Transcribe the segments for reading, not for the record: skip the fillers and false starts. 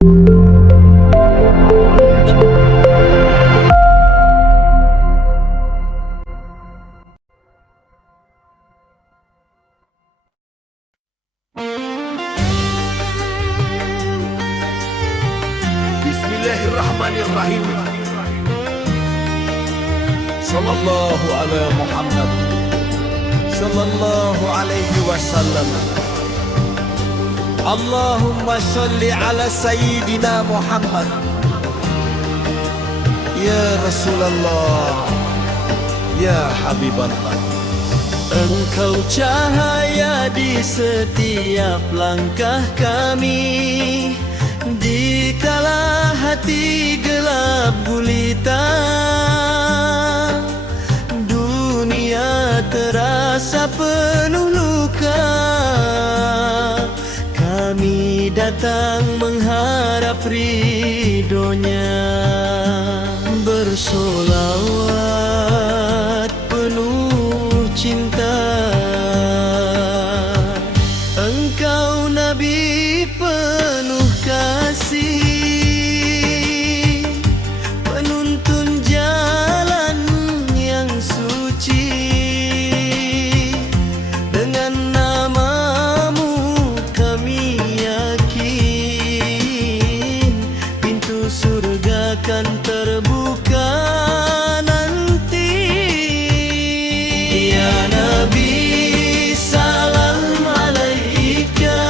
Bismillahirrahmanirrahim. Sallallahu ala Muhammad sallallahu alaihi wasallam. Allahumma salli ala Sayyidina Muhammad. Ya Rasulullah, Ya Habiballah. Engkau cahaya di setiap langkah kami, di kala hati gelap gulita, dunia terasa penuh luka. Kami datang mengharap ridhonya, bersolawat penuh cinta. Engkau Nabi penuh kasih, penuntun jalan yang suci. Dengan namamu kami yakin, pintu surga akan terbuka nanti. Ya Nabi, salam alaika,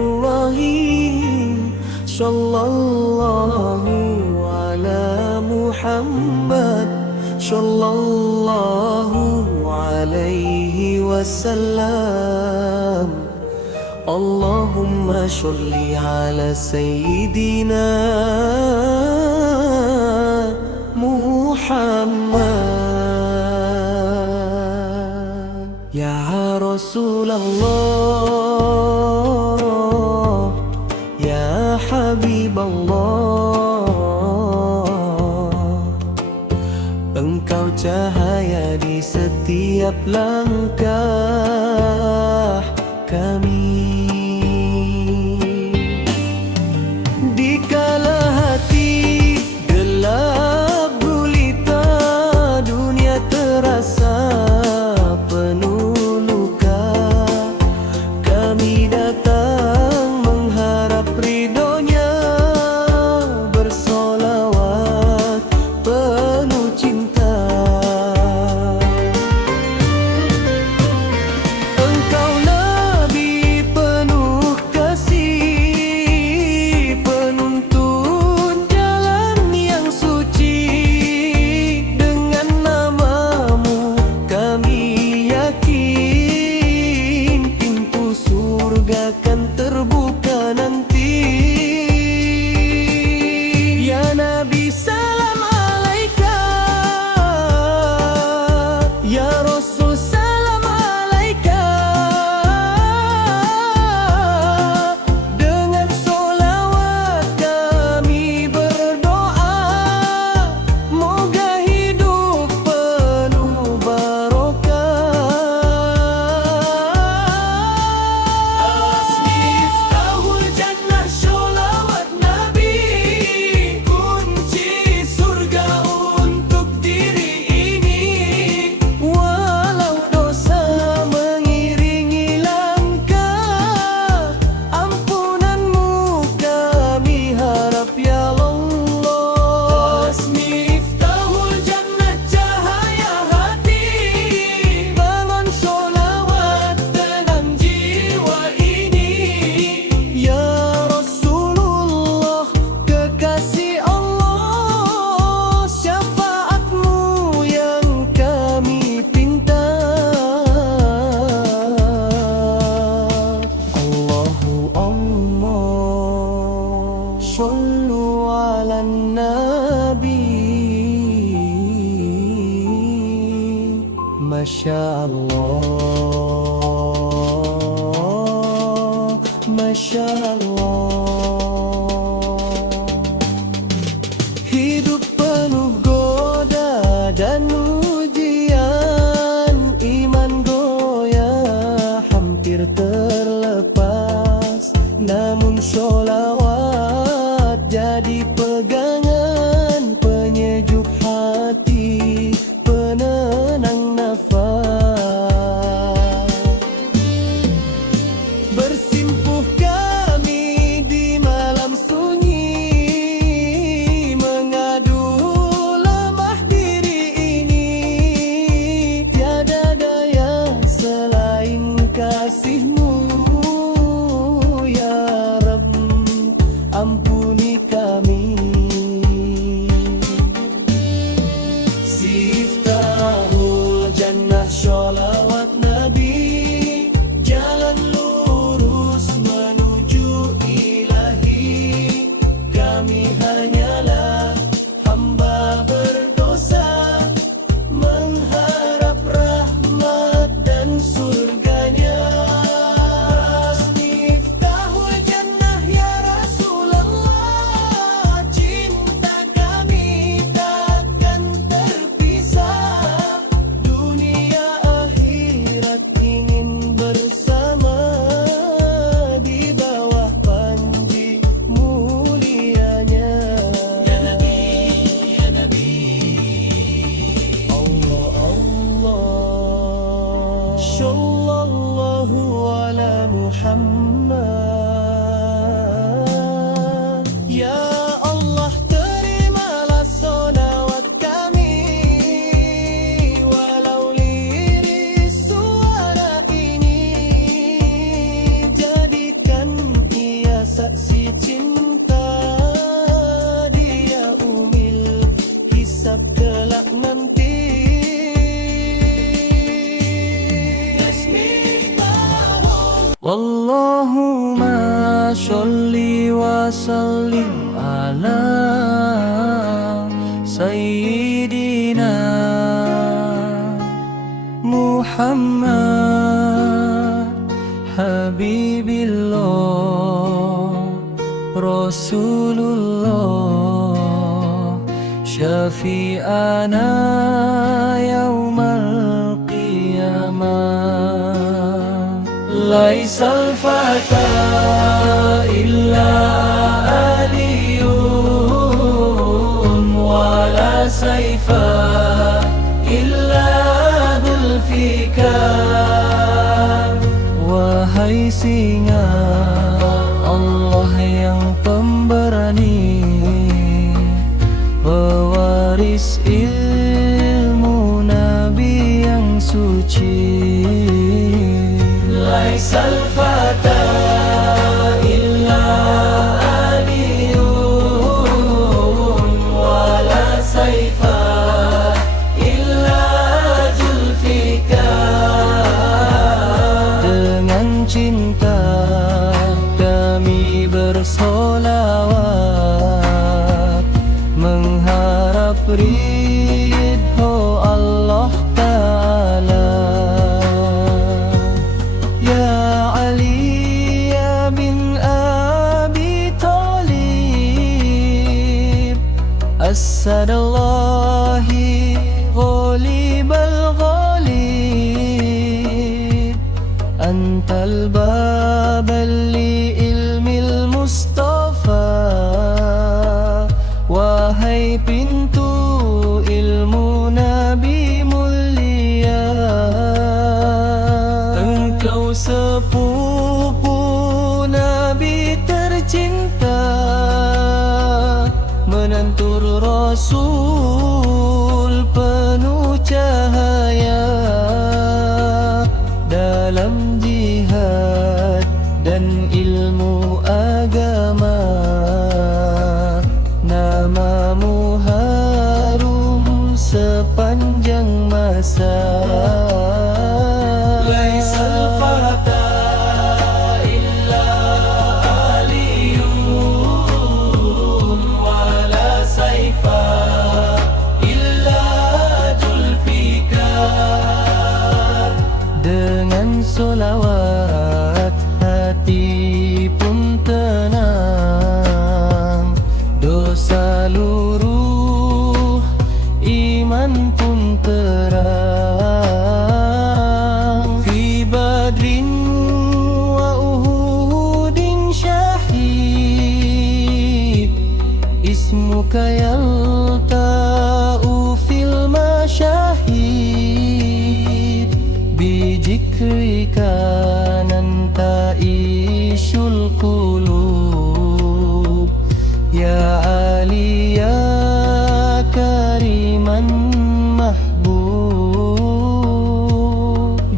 Rahim. Sallallahu ala Muhammad, sallallahu alaihi wasallam. Allahumma sholli ala Sayyidina Muhammad. Ya Rasulullah, Ya Habiballah, Engkau cahaya di setiap langkah kami. Dikala hati gelap gulita, dunia terasa penuh luka, kami datang mengharap ridhonya, bersolawat penuh cinta. Engkau Nabi penuh kasih, penuntun jalan yang suci. Dengan namamu kami yakin, pintu surga kan terbuka nanti. Ya Nabi salam alaika, Ya Rasul salam alaika. Dengan solawat kami berdoa, moga hidup penuh barokah. Miftahul jannah sholawat Nabi, kunci surga untuk diri ini. Walau dosa mengiringi langkah, ampunanmu kami harap ya Allah. Miftahul jannah cahaya hati, bangun sholawat tenang jiwa ini. Ya Rasulullah kekasih Allah, syafaatmu yang kami pinta. Allahu Allah, sallu ala Nabi. Masya Allah, Masya Allah. Hidup penuh goda dan ujian, iman goyah hampir terlepas. Namun sholawat jadi pegangan, penyejuk hati, penenang nafas. Bersimpuh kami di malam sunyi, mengadu lemah diri ini. Tiada daya selain kasih-Mu ya Rabb. saksi cinta, dia umil hisab kelak nanti. Allahumma sholli wa sallim ala Sayyidina Muhammad Habibillah Rasulullah Syafi'ana yawmal qiyamah. Laisal fata illa aliyun wala saifa illa dzulfikar. Wahai singa Allah yang pemberani, pewaris ilmu Nabi yang suci. Laisal fata illa aliyun wala saifa illa dzulfikar. Dengan cinta kami bersolawat, mengharap ridho Allah Ta'ala. Ya Ali ya bin Abi Talib, Asadallahi ghalibal ghalib, Antal babal li ilmil Mustafa. Wahai pintu ilmu Nabi mulia, engkau sepupu Nabi tercinta, menantur Rasul penuh cahaya. Dalam jihad dan ilmu agama, namamu harum sepanjang masa. Laisal fata illa aliyun wala saifa illa dzulfikar. Dengan solawat hati pun tenang, dosa luruh iman pun terang. Fi badrin wa uhudin syahid, ismuka yalta'u fil masyahid. Bijikrika nanta ishul qulub, ya Ali ya kariman mahbub.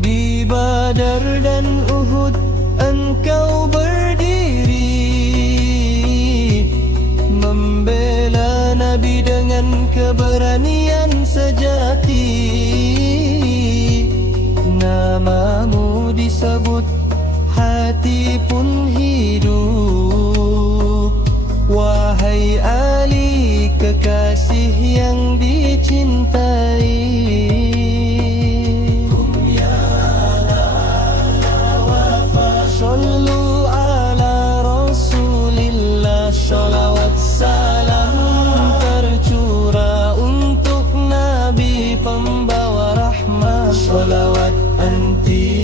Di Badar dan Uhud engkau berdiri, membela Nabi dengan keberanian sejati. Namamu disebut hati pun hidup. Wahai Ali kekasih yang dicintai, sallu ala Rasulillah. Sholawat salam tercurah untuk Nabi pembawa rahmah. Sholawat anti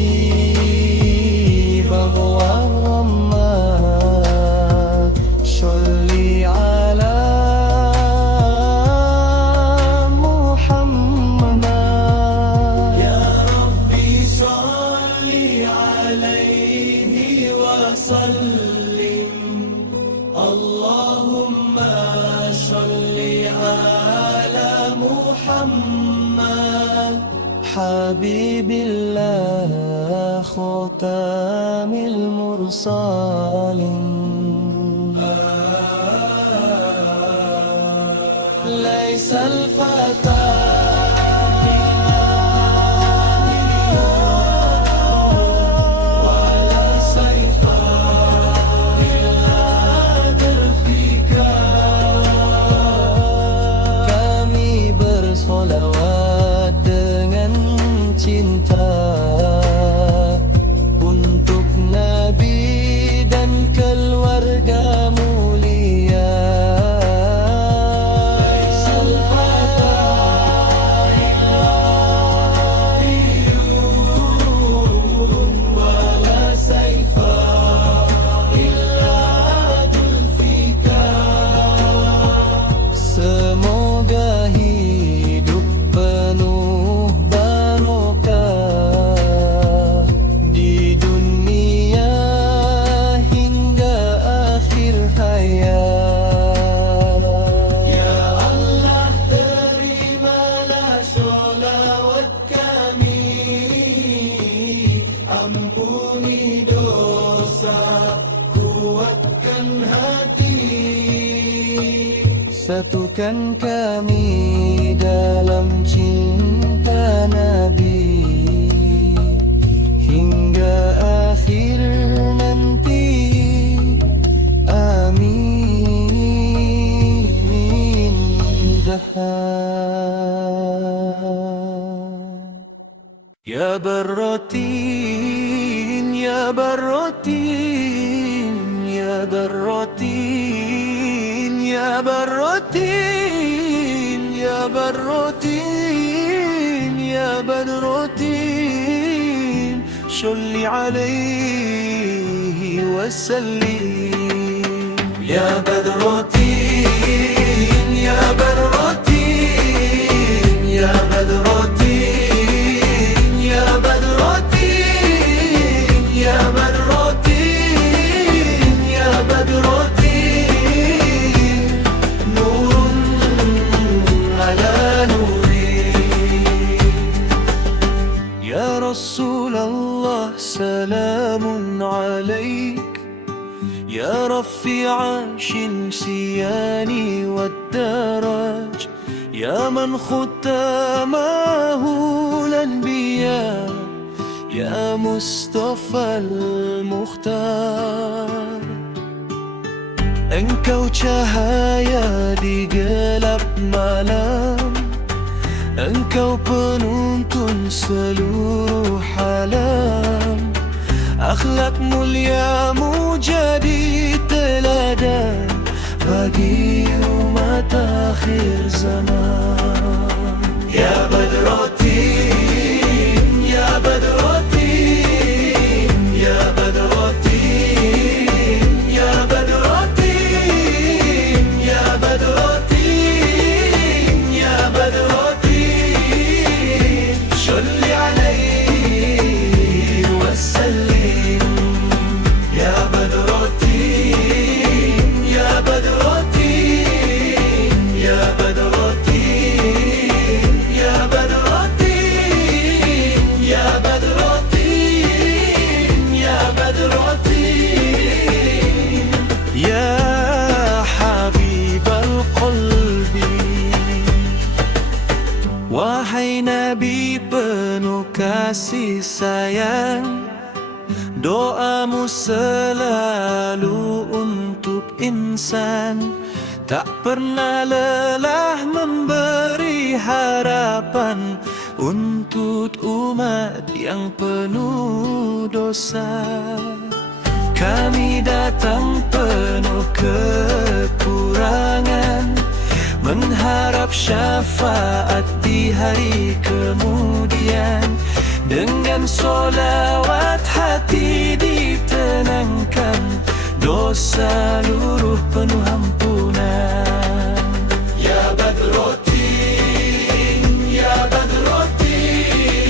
bahwa rahmah. Sholli ala Muhammad. Ya Rabbi sholli alaihi wa sallim. Allahumma sholli ala Muhammad. Habibillah khatamil mursalin. hati, satukan kami dalam cinta Nabi hingga akhir nanti. Amin. Ya Barrotin, ya Barrotin, ya Barrotin, ya Barrotin, ya Barrotin, ya Barrotin, salli alaihi wasallim. Ya Barrotin, ya Barrotin, ya Barrotin, ya Barrotin, ya Barrotin, ya Barrotin, nurun ala nuri. Ya Rasulullah, salamun alaik, يا رفيع شنسياني والدرج، يا من ختامه الأنبياء، يا مصطفى المختار. Engkau cahaya di gelap malam, Engkau penuntun seluruh alam. Akhlak muliamu jadi teladan bagi umat akhir zaman. Ya Badrotin, ya Badrotin, ya Badrotin, ya Badrotin, ya Badrotin, ya Badrotin, salli alaihi wasallim. Wahai Nabi penuh kasih sayang, doamu selalu untuk insan, tak pernah lelah memberi harapan untuk umat yang penuh dosa. Kami datang penuh kekurangan, mengharap syafaat di hari kemudian. Dengan solawat hati ditenangkan, dosa luruh penuh ampunan. Ya Badrotin, ya Badrotin,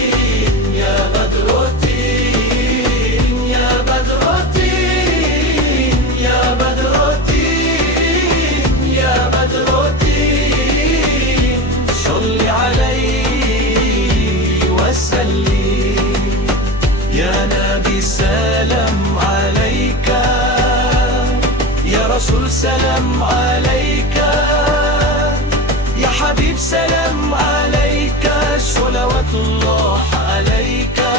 ya Badrotin, ya Badrotin, ya Badrotin, ya Badrotin, salli alaihi wasallim. Ya Nabi salam alaika, Ya Rasul salam alaika, Ya Habib salam alaika, salawatullah alaika.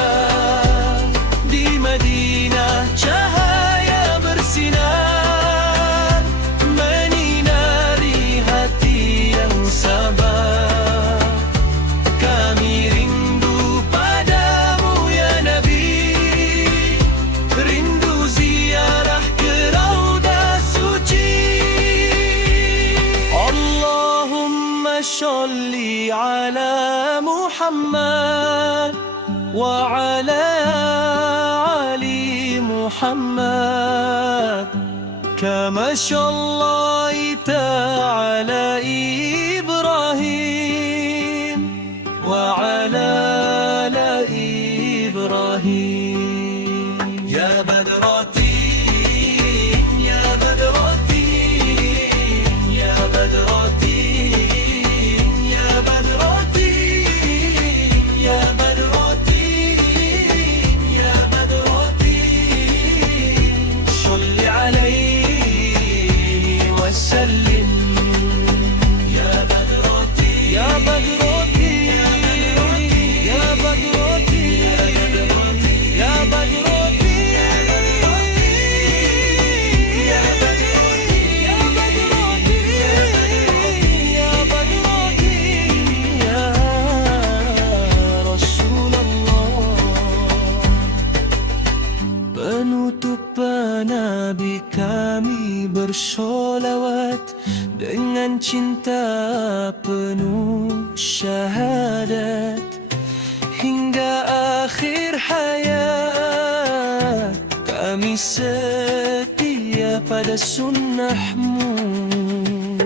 Di Madinah cahaya bersinar, menyinari hati yang sabar. Kami rindu padamu ya Nabi, rindu ziarah ke Raudah Suci. Allahumma sholli ala Muhammad wa ala ali Muhammad, kama shallaita ala Ibrahim wa ala ali Ibrahim. Ya Badrotin, ya Badrotin, ya Badrotin, ya Badrotin, ya Badrotin, ya Badrotin, salli alaihi kami bersolawat dengan cinta penuh syahadat hingga akhir hayat. Kami setia pada sunnahmu.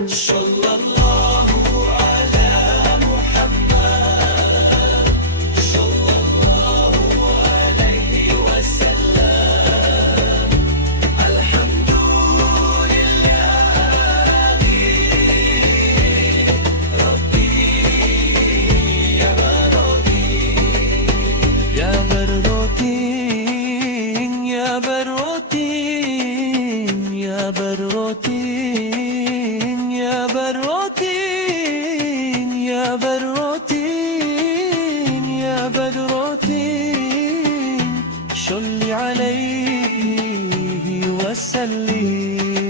Sallallahu ala Muhammad, sallallahu alaihi wasallam. Alhamdulillahi Rabbi ya Rabbi ya berrotin ya berrotin ya berrotin ya berrotin ya berrotin ya berrotin. Sholli alaihi wasallim.